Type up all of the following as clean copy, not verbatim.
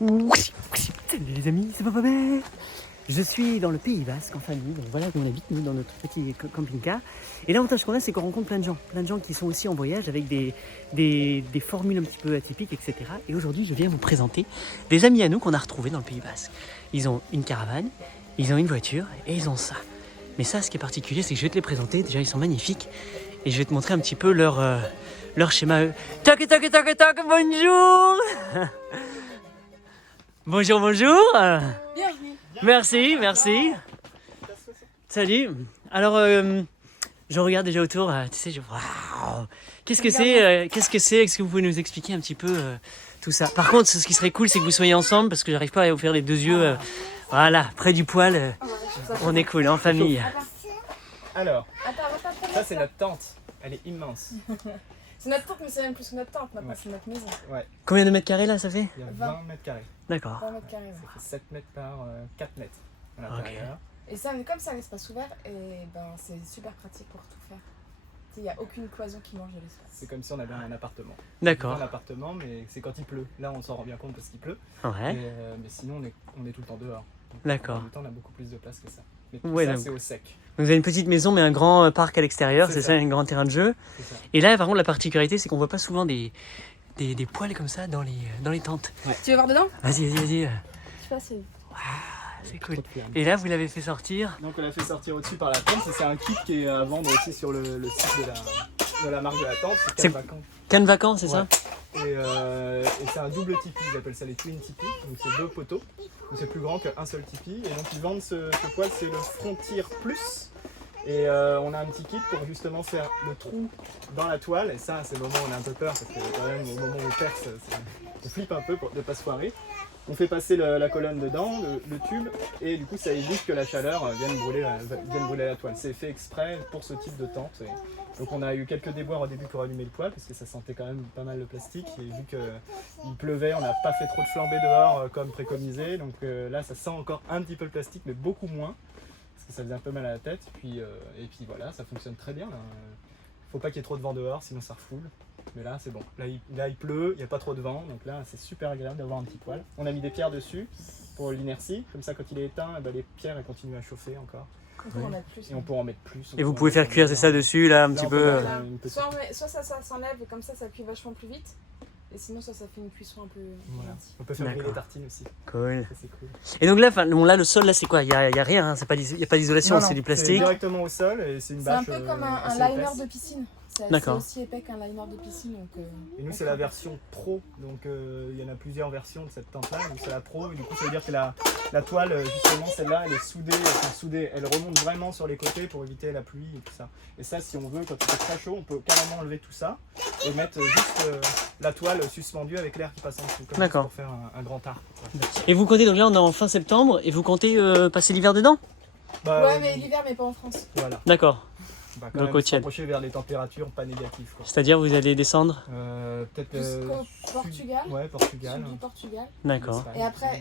Salut les amis, c'est Papa Bear. Je suis dans le Pays Basque en famille, donc voilà où on habite nous dans notre petit camping-car. Et l'avantage qu'on a, c'est qu'on rencontre plein de gens qui sont aussi en voyage avec des formules un petit peu atypiques, etc. Et aujourd'hui, je viens vous présenter des amis à nous qu'on a retrouvés dans le Pays Basque. Ils ont une caravane, ils ont une voiture et ils ont ça. Mais ça, ce qui est particulier, c'est que je vais te les présenter. Déjà, ils sont magnifiques et je vais te montrer un petit peu leur schéma. Toc, toc, toc, toc, bonjour. Bonjour, bonjour. Bienvenue. Merci, merci. Salut. Alors, je regarde déjà autour. Tu sais, waouh. Qu'est-ce que c'est Est-ce que vous pouvez nous expliquer un petit peu tout ça? Par contre, ce qui serait cool, c'est que vous soyez ensemble parce que j'arrive pas à vous faire les deux yeux. Voilà, près du poil. On est cool, en famille. Alors, Attends, ça c'est notre tente. Elle est immense. c'est notre tente, mais c'est même plus que notre tente maintenant, Ouais. c'est notre maison. Ouais, Combien de mètres carrés là, ça fait? il y a 20. 20 mètres carrés. D'accord. 20 mètres carrés. Ça Ouais. fait 7 mètres par 4 mètres à l'intérieur. Et ça, comme c'est un espace ouvert, et ben, c'est super pratique pour tout faire. Il n'y a aucune cloison qui mange de l'espace. C'est comme si on avait un appartement. D'accord. Un appartement, mais c'est quand il pleut. Là, on s'en rend bien compte parce qu'il pleut. Ouais. Mais sinon, on est tout le temps dehors. D'accord. En même temps, on a beaucoup plus de place que ça. Mais tout Ouais, ça, donc- c'est au sec. Vous avez une petite maison, mais un grand parc à l'extérieur, C'est c'est ça. ça, un grand terrain de jeu. C'est ça. Et là, par contre, la particularité, c'est qu'on voit pas souvent des poils comme ça dans les tentes. Tu veux voir dedans? Vas-y. Je sais pas, c'est. C'est cool. Trop de flammes. Et là, vous l'avez fait sortir. Donc on l'a fait sortir au-dessus par la tente. C'est un kit qui est à vendre aussi sur le site de la marque de la tente. C'est- C'est Vacances. Cannes vacances, c'est ça? Et c'est un double tipi, ils appellent ça les twin tipi. Donc c'est deux poteaux. Donc c'est plus grand qu'un seul tipi. Et donc ils vendent ce poil, c'est le Frontier Plus. Et on a un petit kit pour justement faire le trou dans la toile. Et ça, c'est le moment où on a un peu peur parce que quand même au moment où on perce, on flippe un peu pour ne pas se foirer. On fait passer la colonne dedans, le tube, et du coup ça évite que la chaleur vienne brûler la toile. C'est fait exprès pour ce type de tente. Et donc on a eu quelques déboires au début pour allumer le poêle parce que ça sentait quand même pas mal le plastique. Et vu qu'il pleuvait, on n'a pas fait trop de flambée dehors comme préconisé. Donc là ça sent encore un petit peu le plastique, mais beaucoup moins. Parce que ça faisait un peu mal à la tête. Et puis voilà, ça fonctionne très bien. Là. Faut pas qu'il y ait trop de vent dehors, sinon ça refoule. Mais là c'est bon, là il pleut, il n'y a pas trop de vent, donc là c'est super agréable d'avoir un petit poêle. On a mis des pierres dessus pour l'inertie, comme ça quand il est éteint, eh ben, les pierres elles continuent à chauffer encore. On peut en mettre plus. Et on pourra en mettre plus. Et vous pouvez faire cuire, c'est ça, dessus, là, un Là, petit on peu. peut mettre Voilà. une petite- Soit ça s'enlève et comme ça cuit vachement plus vite. Et sinon, ça fait une cuisson un peu Voilà. gentille. On peut faire griller D'accord. les tartines aussi, Cool. ça c'est cool. Et donc là, bon, là, le sol, là, c'est quoi? Il y a rien, hein, il n'y a pas d'isolation, Non, c'est non, du C'est plastique. directement au sol et c'est une C'est un bâche. peu comme un assez liner épaisse. de piscine. C'est D'accord. aussi épais qu'un liner de piscine. Donc, Et nous c'est la version pro, donc il y en a plusieurs versions de cette tente là, donc c'est la pro et du coup ça veut dire que la toile justement celle-là elle est soudée, elle remonte vraiment sur les côtés pour éviter la pluie et tout ça. Et ça si on veut quand il fait très chaud on peut carrément enlever tout ça et mettre juste la toile suspendue avec l'air qui passe en dessous, comme ça, D'accord. pour faire un grand arc. quoi. Et vous comptez, donc là, on est en fin septembre, et vous comptez passer l'hiver dedans? Bah, ouais, mais l'hiver, mais pas en France. voilà, D'accord. on va quand Donc, même au se tiède. rapprocher vers les températures pas négatives. Quoi. C'est-à-dire, vous allez descendre? Peut-être Jusqu'au sud- Portugal. Ouais, Portugal. Sud du Portugal. D'accord. Espagne. Et après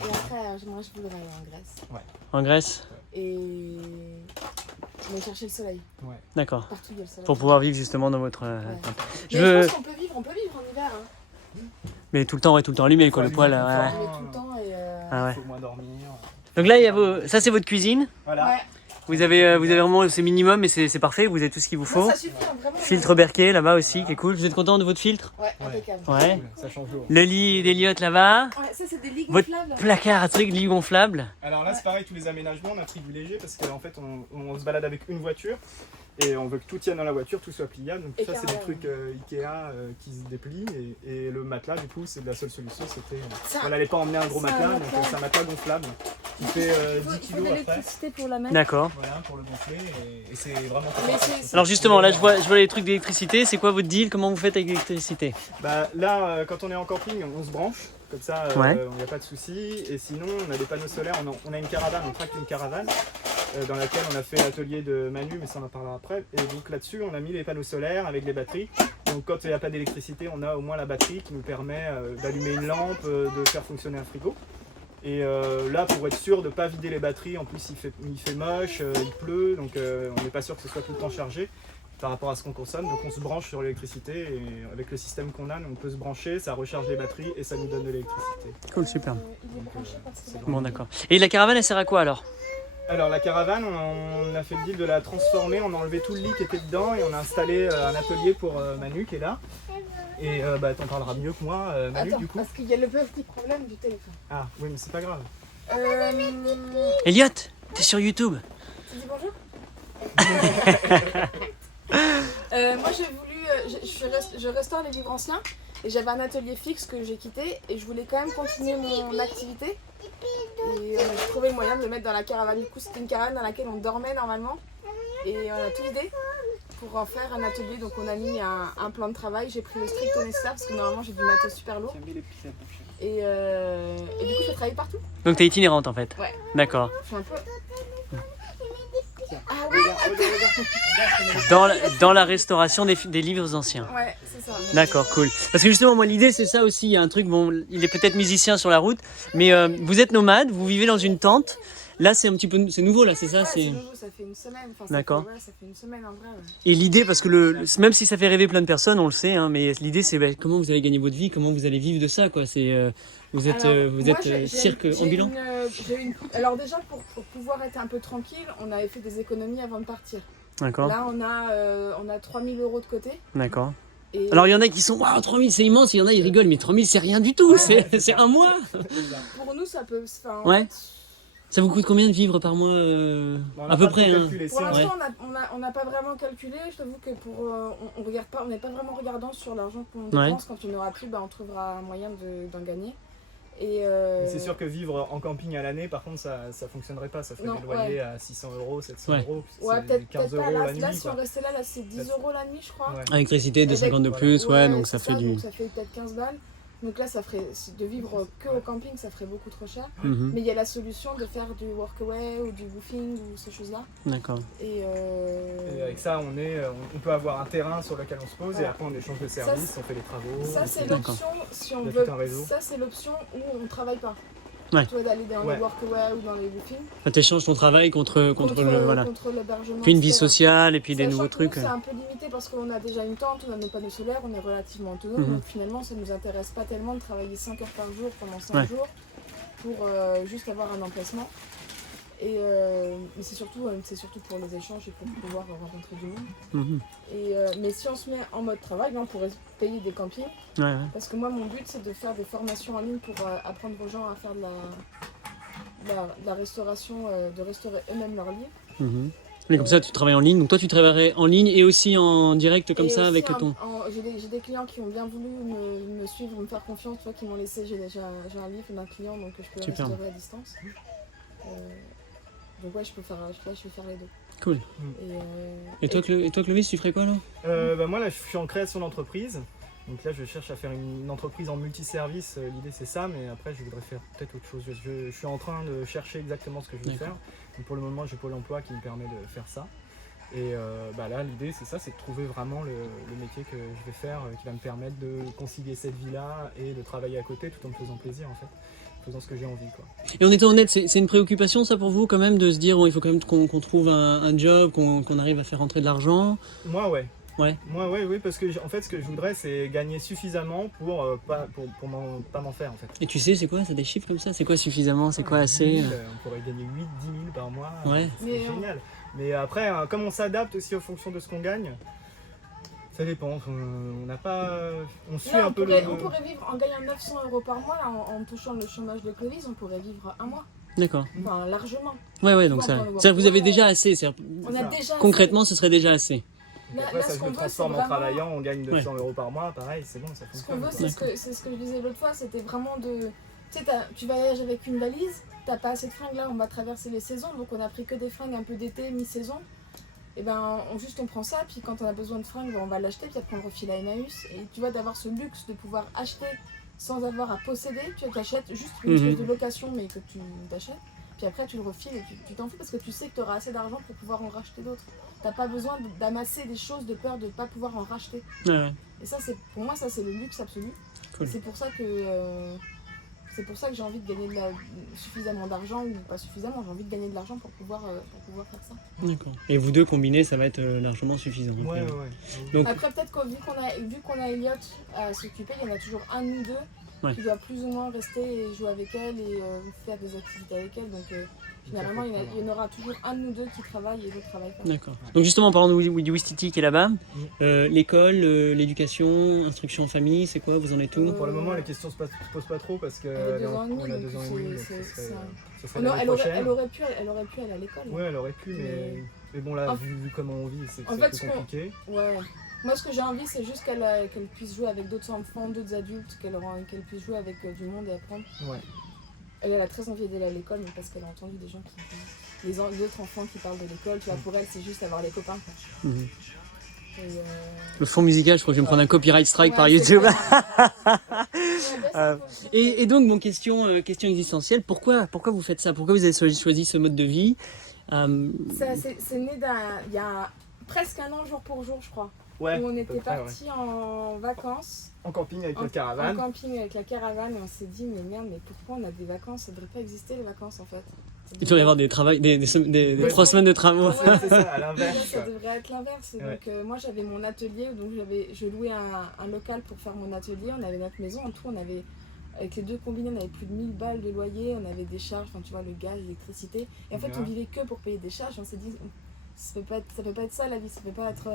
j'aimerais je voudrais aller en Grèce. En Grèce? Et je vais chercher le soleil. D'accord. Partout il y a le soleil. Pour pouvoir vivre justement dans votre... Ouais. tente. Mais Je je veux... pense qu'on peut vivre en hiver. Hein. Mais tout le temps, ouais, tout le temps allumé, quoi, le Faut poêle. allumer Ouais. tout On est tout le temps et. Ah ouais. Faut moins dormir. Donc là, il y a ça, c'est votre cuisine. Voilà. Ouais. Vous avez vraiment, c'est minimum, mais c'est parfait, vous avez tout ce qu'il vous faut. Non, ça suffit, hein, vraiment. Filtre Berquet là-bas aussi, qui est cool. Vous êtes content de votre filtre? Ouais, impeccable. Ouais. Ça change l'eau. Le lit d'Eliott là-bas. Ouais, ça c'est des lits Votre gonflables. placard à truc, lit gonflable. Alors là, c'est pareil, tous les aménagements, on a privilégié parce qu'en fait, on se balade avec une voiture et on veut que tout tienne dans la voiture, tout soit pliable. Donc Et ça, c'est des carrément. trucs Ikea qui se déplient et le matelas, du coup, c'est la seule solution. C'était, Ça- on n'allait pas emmener un gros c'est un matelas, donc matelas. c'est un matelas gonflable qui fait Il 10 faut de kilos après. l'électricité pour la mettre. D'accord. Voilà, pour le gonfler et c'est vraiment Mais très c'est- Alors justement, là je vois les trucs d'électricité. C'est quoi votre deal? Comment vous faites avec l'électricité? Bah, là, quand on est en camping, on se branche, comme ça, Ouais. il n'y a pas de souci. Et sinon, on a des panneaux solaires, on a une caravane, on traque une caravane dans laquelle on a fait l'atelier de Manu, mais ça on en parlera après. Et donc là-dessus, on a mis les panneaux solaires avec les batteries. Donc quand il n'y a pas d'électricité, on a au moins la batterie qui nous permet d'allumer une lampe, de faire fonctionner un frigo. Et là, pour être sûr de ne pas vider les batteries, en plus il fait moche, il pleut, donc on n'est pas sûr que ce soit tout le temps chargé par rapport à ce qu'on consomme. Donc on se branche sur l'électricité et avec le système qu'on a, on peut se brancher, ça recharge les batteries et ça nous donne de l'électricité. Cool, super. Il débrancher quand c'est bon. Bon, d'accord. Et la caravane, elle sert à quoi alors? Alors la caravane, on a fait le deal de la transformer, on a enlevé tout le lit qui était dedans et on a installé un atelier pour Manu qui est là. Et t'en parleras mieux que moi, Manu, Attends, du coup. parce qu'il y a le petit problème du téléphone. Ah oui, mais c'est pas grave. Elliot, t'es sur YouTube. Tu dis bonjour. Moi j'ai voulu, je restaure les livres anciens et j'avais un atelier fixe que j'ai quitté et je voulais quand même continuer mon activité. Et on a trouvé le moyen de le mettre dans la caravane. Du coup c'était une caravane dans laquelle on dormait normalement et on a tout vidé pour en faire un atelier. Donc on a mis un plan de travail, j'ai pris le strict nécessaire parce que normalement j'ai du matos super lourd. Et du coup je vais travailler partout. Donc t'es itinérante en fait. Ouais. D'accord. Je suis un peu... Ah oui, Dans la restauration des livres anciens. ouais, c'est ça. D'accord, cool. Parce que justement, moi, l'idée, c'est ça aussi. Il y a un truc, bon, il est peut-être musicien sur la route, mais vous êtes nomade, vous vivez dans une tente. Là, c'est un petit peu, c'est nouveau, là, c'est ça, Ouais, c'est nouveau, ça fait une semaine. Enfin, D'accord. Ça fait une semaine en vrai. Ouais. Et l'idée, parce que même si ça fait rêver plein de personnes, on le sait, hein, mais l'idée, c'est comment vous allez gagner votre vie, comment vous allez vivre de ça, quoi. C'est, vous êtes, Alors, moi, cirque ambulant. Alors déjà, pour pouvoir être un peu tranquille, on avait fait des économies avant de partir. D'accord, Là, on a 3000 € de côté. d'accord. Et Alors, il y en a qui sont, waouh, 3000, c'est immense. Il y en a, ils rigolent, mais 3000, c'est rien du tout. C'est un mois. pour nous, ça peut... Enfin, Ouais. en fait, Ça vous coûte combien de vivre par mois Bon, on à a peu pas près, trop hein. calculé, pour c'est vrai. l'instant, on n'a pas vraiment calculé. Je t'avoue que on regarde pas, on n'est pas vraiment regardant sur l'argent qu'on dépense. Quand il n'y en aura plus, on trouvera un moyen d'en gagner. Et Mais c'est sûr que vivre en camping à l'année, par contre, ça fonctionnerait pas. Ça ferait Non, des loyers à 600 €, 700 Ouais. €. ouais, C'est peut-être 15 pas. € Là, la nuit. là, si quoi. on restait là, c'est 10 € la nuit, je crois. Ouais. Électricité, 2,50 de Avec- plus, ouais, donc c'est ça fait du. Donc ça fait peut-être 15 balles. Donc là, ça ferait de vivre que au camping, ça ferait beaucoup trop cher. Mhm. Mais il y a la solution de faire du workaway ou du woofing ou ces choses-là. D'accord. Et, Et avec ça, on peut avoir un terrain sur lequel on se pose et Voilà. après on échange de services, on fait les travaux. ça, c'est D'accord. l'option si on Il y a veut. tout un réseau. Ça, c'est l'option où on ne travaille pas. Ouais. Tu vois, d'aller dans Ouais. les workaway ou dans les woofing. Enfin, t'échanges ton travail contre le voilà. Contre l'hébergement. Puis une vie etc. sociale et puis des Sachant nouveaux que nous, trucs. c'est un peu limité parce qu'on a déjà une tente, on a nos panneaux solaires, on est relativement autonome. Mhm. Donc finalement, ça ne nous intéresse pas tellement de travailler 5 heures par jour pendant 5 Ouais. jours pour juste avoir un emplacement. Et, mais c'est surtout pour les échanges et pour pouvoir rencontrer du monde. Mhm. Et, mais si on se met en mode travail, on pourrait payer des campings. Ouais, ouais. Parce que moi, mon but, c'est de faire des formations en ligne pour apprendre aux gens à faire de la restauration, de restaurer eux-mêmes leurs livres. Mhm. Mais comme ça, tu travailles en ligne. Donc toi, tu travaillerais en ligne et aussi en direct comme Et ça aussi avec ton. j'ai des clients qui ont bien voulu me suivre, me faire confiance, tu vois, qui m'ont laissé. J'ai un livre d'un client, donc je peux Super. restaurer à distance. Donc ouais, je peux faire les deux. Cool. Et toi, Clovis, tu ferais quoi là? Moi là, je suis en création d'entreprise. Donc là, je cherche à faire une entreprise en multiservice. L'idée, c'est ça, mais après, je voudrais faire peut-être autre chose. Je suis en train de chercher exactement ce que je veux faire. Donc pour le moment, j'ai Pôle emploi qui me permet de faire ça. Et là, l'idée, c'est ça, c'est de trouver vraiment le métier que je vais faire, qui va me permettre de concilier cette vie-là et de travailler à côté tout en me faisant plaisir, en fait. En faisant ce que j'ai envie, quoi. Et en étant honnête, c'est une préoccupation ça pour vous quand même de se dire bon, il faut quand même qu'on trouve un job, qu'on arrive à faire rentrer de l'argent. Moi, ouais. Ouais. Moi, ouais, oui, parce que en fait, ce que je voudrais, c'est gagner suffisamment pour pas m'en faire, en fait. Et tu sais, c'est quoi? C'est des chiffres comme ça? C'est quoi suffisamment? C'est quoi assez? On pourrait gagner 8-10 000 par mois. Ouais. C'est Mais génial. Mais après, comme on s'adapte aussi en fonction de ce qu'on gagne, ça dépend. On n'a pas. On suit Là, un peu on pourrait vivre en gagnant 900 € par mois, là, en touchant le chômage de Clovis, on pourrait vivre un mois. D'accord. Enfin, largement. Ouais, donc Bon, ça. on va le C'est-à-dire que vous avez voir. déjà assez. On a déjà. Concrètement, ce serait déjà assez. Et après, ça, ce je qu'on me veut, c'est transforme en vraiment. travaillant, on gagne 200 € par mois, pareil, c'est bon, ça Ce qu'on fonctionne. veut, c'est ce que je disais l'autre fois, c'était vraiment de. Tu sais, tu voyages avec une valise, t'as pas assez de fringues là, on va traverser les saisons, donc on a pris que des fringues un peu d'été, mi-saison. Et ben, on prend ça, puis quand on a besoin de fringues, on va l'acheter, puis après on le refile à Emmaüs. Et tu vois, d'avoir ce luxe de pouvoir acheter sans avoir à posséder, tu achètes juste une espèce de location, mais que tu t'achètes. Puis après, tu le refiles et tu t'en fous parce que tu sais que tu auras assez d'argent pour pouvoir en racheter d'autres. T'as pas besoin d'amasser des choses de peur de ne pas pouvoir en racheter. Ouais. Et ça, pour moi, ça c'est le luxe absolu. Cool. Et c'est pour ça que j'ai envie de gagner suffisamment d'argent ou pas suffisamment. J'ai envie de gagner de l'argent pour pouvoir faire ça. D'accord. Et vous deux combinés, ça va être largement suffisant. Ouais. Donc, Après, peut-être que vu qu'on a Elliot à s'occuper, il y en a toujours un ou deux Ouais. tu dois plus ou moins rester et jouer avec elle et faire des activités avec elle. Donc généralement, il y en aura toujours un de nous deux qui travaille et l'autre travaille pas. D'accord. Donc justement, en parlant du Wistiti qui est là-bas, l'école, l'éducation, instruction en famille, c'est quoi? Vous en êtes où? Pour le moment, les questions se posent pas trop parce Elle a qu'elle 2 ans et demi, on a donc 2 ans et demi, donc c'est- ce serait Oh non, l'année elle aurait prochaine. pu aller à l'école. Ouais, elle aurait pu, mais bon là, En- vu comment on vit, c'est en plus fait, ce qu'on- compliqué. Ouais. Moi, ce que j'ai envie, c'est juste qu'elle puisse jouer avec d'autres enfants, d'autres adultes, qu'elle puisse jouer avec du monde et apprendre. Ouais. Elle a très envie d'aller à l'école, mais parce qu'elle a entendu des gens d'autres enfants qui parlent de l'école. Tu vois, pour elle, c'est juste avoir les copains. Quoi. Mhm. Et, Le fond musical, je crois que je vais me prendre un copyright strike ouais, par c'est YouTube. clair. Ouais, ben, ça, Et donc, mon question existentielle, pourquoi vous faites ça? Pourquoi vous avez choisi ce mode de vie? c'est né il y a presque un an, jour pour jour, je crois. Ouais, Où on à peu était près, partis en vacances. En camping avec En la caravane. camping avec la caravane, et on s'est dit, mais merde, mais pourquoi on a des vacances? Ça devrait pas exister les vacances en fait. Il devrait y avoir des 3 semaines de travaux. Ouais. C'est ça, à Déjà, l'inverse. ça devrait être l'inverse. Ouais. Donc, moi j'avais mon atelier, donc je louais un local pour faire mon atelier. On avait notre maison, en tout, avec les deux combinés, on avait plus de 1000 balles de loyer, on avait des charges, enfin tu vois, le gaz, l'électricité. Et en fait, on vivait que pour payer des charges. On s'est dit, ça peut pas être ça la vie, ça peut pas être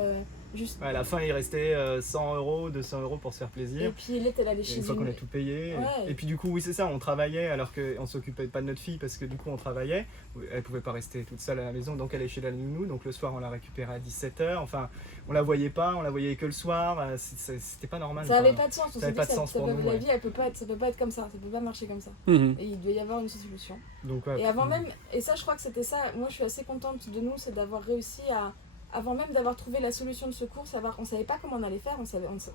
juste. Ouais, à la fin, il restait 100 €, 200 € pour se faire Et plaisir. puis l'autre, elle allait Et chez une fois qu'on une- a tout payé. Ouais. Et puis du coup, oui, c'est ça, on travaillait alors qu'on s'occupait pas de notre fille parce que du coup, on travaillait. Elle pouvait pas rester toute seule à la maison, donc elle est chez la nounou. Donc le soir, on la récupérait à 17 h. Enfin, on la voyait pas, on la voyait que le soir. C'était pas normal. Ça enfin. avait pas de sens. On ça avait s'est pas dit, de sens pour nous, la ouais. vie, ça peut pas être comme ça, ça peut pas marcher comme ça. Mhm. Et il doit y avoir une solution. Donc, ouais, Et avant même, et ça je crois que c'était ça, moi je suis assez contente de nous, c'est d'avoir réussi avant même d'avoir trouvé la solution de secours, on savait pas comment on allait faire,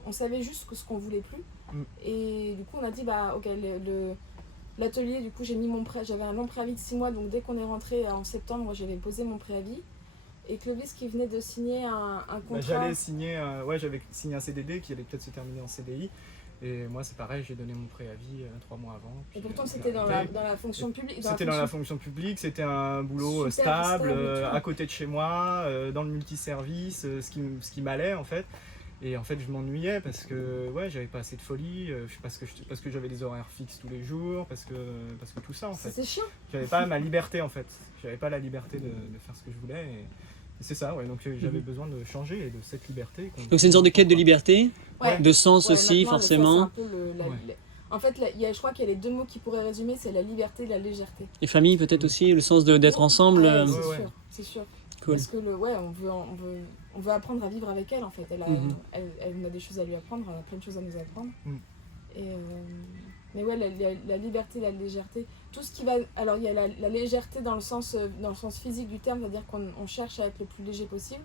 on savait juste ce qu'on voulait plus. Mm. Et du coup on a dit, bah ok, l'atelier, du coup j'avais un long préavis de 6 mois, donc dès qu'on est rentré en septembre, moi j'avais posé mon préavis. Et Clovis qui venait de signer un contrat. j'avais signé un CDD qui allait peut-être se terminer en CDI. Et moi, c'est pareil, j'ai donné mon préavis 3 mois avant. Et pourtant puis, c'était dans la fonction publique. C'était dans la fonction publique, c'était un boulot Super stable, stable et tout. à côté de chez moi, dans le multiservice, ce qui m'allait en fait. Et en fait, je m'ennuyais parce que ouais, j'avais pas assez de folie, parce que j'avais des horaires fixes tous les jours, parce que tout ça en fait. C'est chiant. J'avais pas ma liberté en fait. J'avais pas la liberté de faire ce que je voulais. Et c'est ça, ouais. Donc j'avais besoin de changer et de cette liberté. Donc c'est une sorte de quête de liberté, Ouais. de sens Ouais, aussi, maintenant, forcément. ça, c'est un peu en fait, je crois qu'il y a les deux mots qui pourraient résumer, c'est la liberté et la légèreté. Les familles peut-être aussi, le sens d'être ensemble. Ouais, ouais. c'est sûr. Cool. Parce que on veut apprendre à vivre avec elle en fait. Elle a des choses à lui apprendre, elle a plein de choses à nous apprendre. Et mais ouais, la liberté, la légèreté, tout ce qui va. Alors il y a la légèreté dans le sens physique du terme, c'est-à-dire qu'on cherche à être le plus léger possible.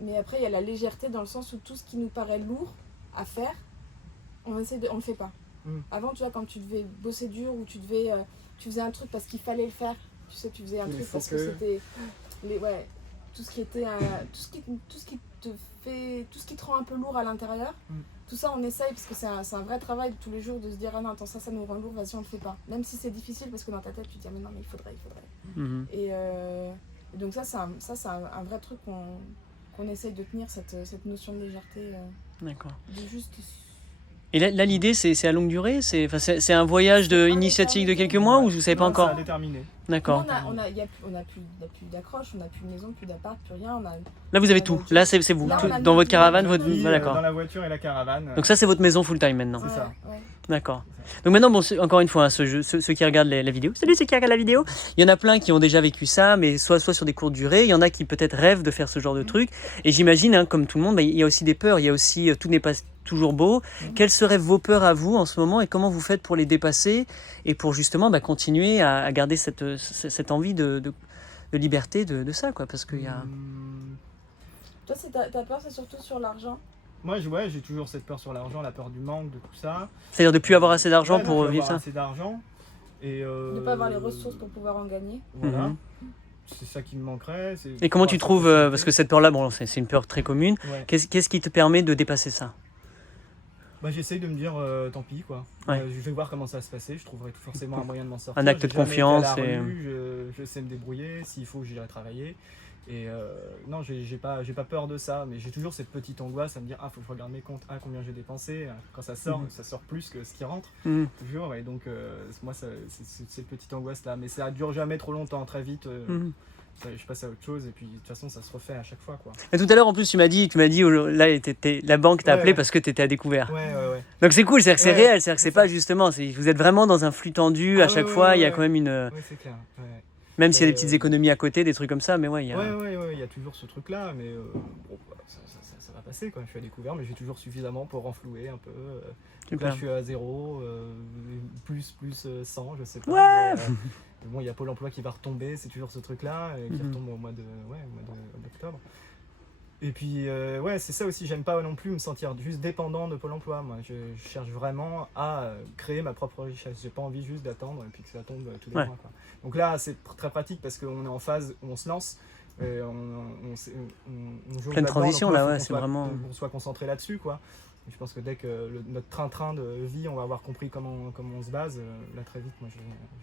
Mais après il y a la légèreté dans le sens où tout ce qui nous paraît lourd à faire, on le fait pas. Avant, tu vois, quand tu devais bosser dur ou tu faisais un truc parce qu'il fallait le faire, tu sais, tu faisais un truc parce que c'était tout ce qui était tout ce qui te rend un peu lourd à l'intérieur. Tout ça, on essaye parce que c'est un vrai travail de tous les jours de se dire ah non, attends, ça nous rend lourd, vas-y, on le fait pas. Même si c'est difficile parce que dans ta tête tu te dis ah, mais non, mais il faudrait. Mhm. Et donc ça c'est un vrai truc qu'on essaye de tenir, cette notion de légèreté, D'accord. de juste. Et là, l'idée, c'est à longue durée? C'est un voyage initiatique de quelques mois ou vous savez pas encore? C'est indéterminé. D'accord. On a plus d'accroche, on n'a plus de maison, plus d'appart, plus rien. Là, vous avez tout. Là, c'est vous. Là, Tout- on a dans mis votre tout. caravane, Notre vie, d'accord. dans la voiture et la caravane. Donc ça, c'est votre maison full-time maintenant. C'est ça. Ouais. D'accord. Donc maintenant, bon, encore une fois, hein, ceux qui regardent la vidéo, salut ceux qui regardent la vidéo, il y en a plein qui ont déjà vécu ça, mais soit sur des courtes durées, il y en a qui peut-être rêvent de faire ce genre de truc, et j'imagine, hein, comme tout le monde, bah, il y a aussi des peurs, il y a aussi, tout n'est pas toujours beau. Quelles seraient vos peurs à vous en ce moment, et comment vous faites pour les dépasser, et pour justement continuer à garder cette envie de liberté de ça, quoi, parce qu'il y a... Toi, ta peur, c'est surtout sur l'argent. Moi, j'ai toujours cette peur sur l'argent, la peur du manque, de tout ça. C'est-à-dire de plus avoir assez d'argent Ouais, pour de vivre avoir ça. assez d'argent. Et De ne pas avoir les ressources pour pouvoir en gagner. Voilà. Mhm. C'est ça qui me manquerait. Et comment tu trouves, parce que cette peur-là, bon, c'est une peur très commune, Ouais. qu'est-ce qui te permet de dépasser ça? J'essaye de me dire tant pis quoi. Ouais. Je vais voir comment ça va se passer, je trouverai forcément un moyen de m'en sortir. Un acte J'ai de jamais été à confiance la et- rue, je sais me débrouiller, s'il faut j'irai travailler. Et non, j'ai pas peur de ça, mais j'ai toujours cette petite angoisse à me dire faut que je regarde mes comptes, combien j'ai dépensé. Quand ça sort plus que ce qui rentre, toujours. Et donc moi c'est cette petite angoisse là, mais ça dure jamais trop longtemps, très vite. Je passe à autre chose et puis de toute façon ça se refait à chaque fois quoi. Et tout à l'heure en plus tu m'as dit là la banque t'a appelé parce que t'étais à découvert. Ouais. Donc c'est cool, c'est-à-dire que c'est réel, c'est-à-dire que c'est pas justement, vous êtes vraiment dans un flux tendu à chaque fois, il y a quand même une... Ouais, c'est clair. Même s'il y a des petites économies à côté, des trucs comme ça, mais ouais, il y a... Ouais, il y a toujours ce truc là, mais ça va passer quoi. Je suis à découvert, mais j'ai toujours suffisamment pour renflouer un peu. Donc là je suis à 0, plus 100, je sais pas. Ouais. Mais bon, il y a Pôle emploi qui va retomber, c'est toujours ce truc-là, qui retombe au mois d'octobre. Et puis, c'est ça aussi, j'aime pas non plus me sentir juste dépendant de Pôle emploi. Moi, je cherche vraiment à créer ma propre richesse. J'ai pas envie juste d'attendre et puis que ça tombe tous les mois, quoi. Donc là, c'est très pratique parce qu'on est en phase où on se lance. On joue pleine transition, là, c'est vraiment... On soit concentré là-dessus, quoi. Je pense que dès que notre train-train de vie, on va avoir compris comment on se base, là très vite, moi je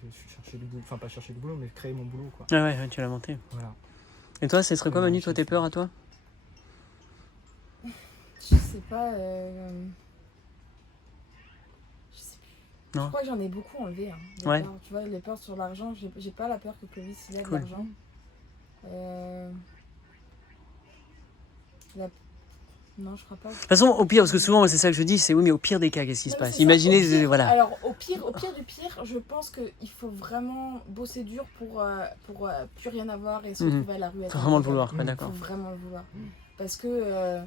vais chercher du boulot, enfin pas chercher du boulot, mais créer mon boulot quoi. Ouais, tu l'as monté. Voilà. Et toi, ce serait quoi Manu, toi tes peurs à toi? Je sais pas. Je sais plus. Non. Je crois que j'en ai beaucoup enlevé. Peurs. Tu vois, les peurs sur l'argent, j'ai pas la peur que Clovis il a de l'argent. Non, je crois pas. De toute façon, au pire, parce que souvent, c'est ça que je dis, c'est oui, mais au pire des cas, qu'est-ce qui se passe? Imaginez, voilà. Alors, au pire du pire, je pense qu'il faut vraiment bosser dur pour plus rien avoir et se retrouver à la rue. Il faut vraiment le vouloir, d'accord. Il faut vraiment le vouloir. Parce que...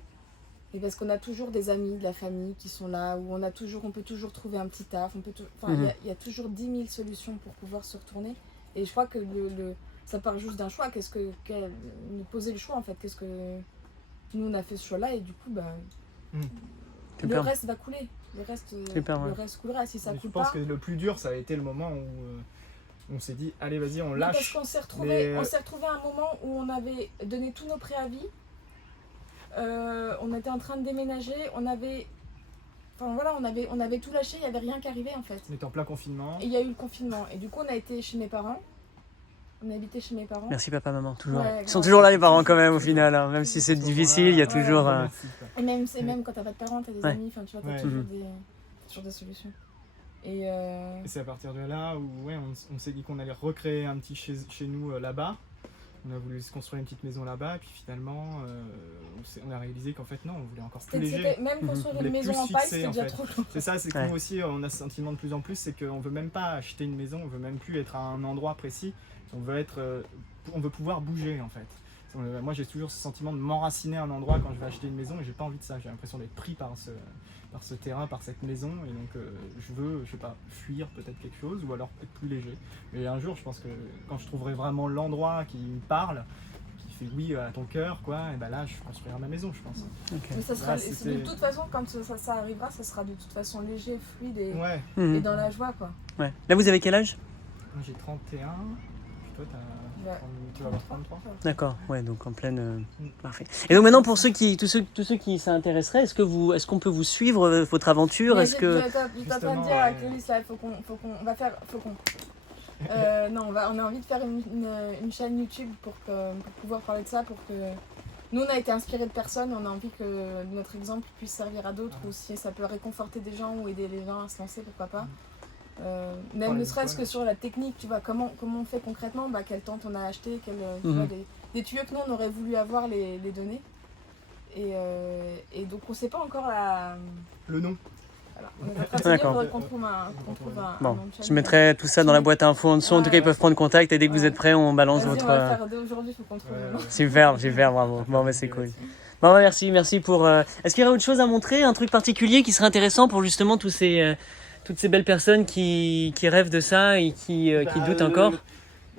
parce qu'on a toujours des amis, de la famille qui sont là, où on peut toujours trouver un petit taf, il y a toujours 10 000 solutions pour pouvoir se retourner. Et je crois que ça part juste d'un choix. Nous poser le choix en fait. Qu'est-ce que nous on a fait ce choix-là et du coup le reste va couler. Le reste coulera si ça coule pas. Je pense que le plus dur ça a été le moment où on s'est dit allez vas-y on lâche. Parce qu'on s'est retrouvé à un moment où on avait donné tous nos préavis. On était en train de déménager, on avait tout lâché, il n'y avait rien qui arrivait en fait. On était en plein confinement. Et il y a eu le confinement. Et du coup, on a été chez mes parents. On a habité chez mes parents. Merci papa, maman, toujours. Ils sont toujours là les parents quand même au final, hein. Même si c'est difficile, il y a toujours... Et même quand t'as pas de parents, t'as des amis, tu vois, t'as toujours des solutions. Et c'est à partir de là où on s'est dit qu'on allait recréer un petit chez nous là-bas. On a voulu se construire une petite maison là-bas, et puis finalement, on a réalisé qu'en fait, non, on voulait encore plus léger. Même construire une maison en paille, c'était déjà trop lourd. C'est ça, c'est que nous aussi, on a ce sentiment de plus en plus, c'est qu'on veut même pas acheter une maison, on veut même plus être à un endroit précis, on veut pouvoir bouger en fait. Moi, j'ai toujours ce sentiment de m'enraciner à un endroit quand je vais acheter une maison, et j'ai pas envie de ça. J'ai l'impression d'être pris par ce terrain, par cette maison, et donc je veux, je sais pas, fuir peut-être quelque chose ou alors être plus léger. Mais un jour, je pense que quand je trouverai vraiment l'endroit qui me parle, qui fait oui à ton cœur, quoi, et ben là, je construirai ma maison, je pense. Okay. Mais ça sera, de toute façon, quand ça arrivera, ça sera de toute façon léger, fluide et dans la joie, quoi. Ouais. Là, vous avez quel âge? Moi, j'ai 31. Toi, tu vas avoir 33. D'accord, ouais, donc en pleine... Parfait. Et donc maintenant, pour tous ceux qui s'intéresseraient, est-ce qu'on peut vous suivre votre aventure? J'étais en train de dire à Clovis, là, on a envie de faire une chaîne YouTube pour pouvoir parler de ça, pour que... Nous, on a été inspirés de personnes, on a envie que notre exemple puisse servir à d'autres, ou si ça peut réconforter des gens ou aider les gens à se lancer, pourquoi pas. Même ne serait-ce que sur la technique, tu vois, comment on fait concrètement, quelle tente on a acheté, des tuyaux que nous on aurait voulu avoir, les données. Et donc on sait pas encore le nom. Voilà. On est en train de se dire qu'on trouve un nom de chaîne. Je mettrai tout ça dans la boîte à infos en dessous, en tout cas ils peuvent prendre contact et dès que vous êtes prêts on balance votre... On va faire dès aujourd'hui, il faut qu'on trouve le nom. Super, bravo. Bon c'est cool. Bon merci pour... Est-ce qu'il y aurait autre chose à montrer, un truc particulier qui serait intéressant pour justement toutes ces belles personnes qui rêvent de ça et qui doutent encore?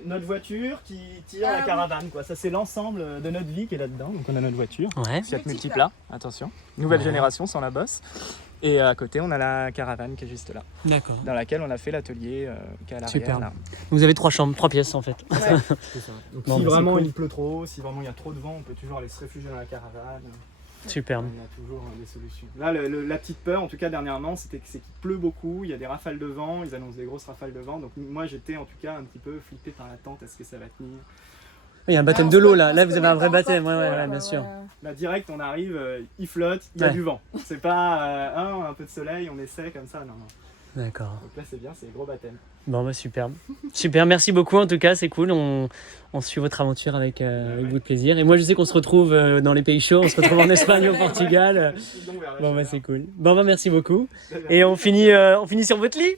Notre voiture qui tire la caravane, quoi. Ça, c'est l'ensemble de notre vie qui est là-dedans. Donc, on a notre voiture. Fiat Multipla, attention. Nouvelle génération sans la bosse. Et à côté, on a la caravane qui est juste là. D'accord. Dans laquelle on a fait l'atelier qui est à l'arrière. Super. Là. Vous avez 3 chambres, 3 pièces en fait. Ouais. C'est ça. Donc, si vraiment il pleut trop, si vraiment il y a trop de vent, on peut toujours aller se réfugier dans la caravane. Superbe. On a toujours des solutions. Là, la petite peur, en tout cas dernièrement, c'est qu'il pleut beaucoup, il y a des rafales de vent, ils annoncent des grosses rafales de vent. Donc moi, j'étais en tout cas un petit peu flippé par la tente, est-ce que ça va tenir? Il y a un baptême Ah, on de se l'eau connecte- là. on Là, se vous avez un vrai connecte baptême. encore, Ouais, voilà, bien sûr. Là, direct, on arrive, il flotte, il y a Ouais. du vent. C'est pas un peu de soleil, on essaie comme ça, non. D'accord. Donc là, c'est bien, c'est gros baptême. Bon, bah superbe. Super, merci beaucoup en tout cas, c'est cool. On suit votre aventure avec beaucoup de plaisir. Et moi, je sais qu'on se retrouve dans les pays chauds, on se retrouve en Espagne, au Portugal. Donc, vers la Bon, bah chaleur. c'est cool. Bon, bah merci beaucoup. Et on finit sur votre lit.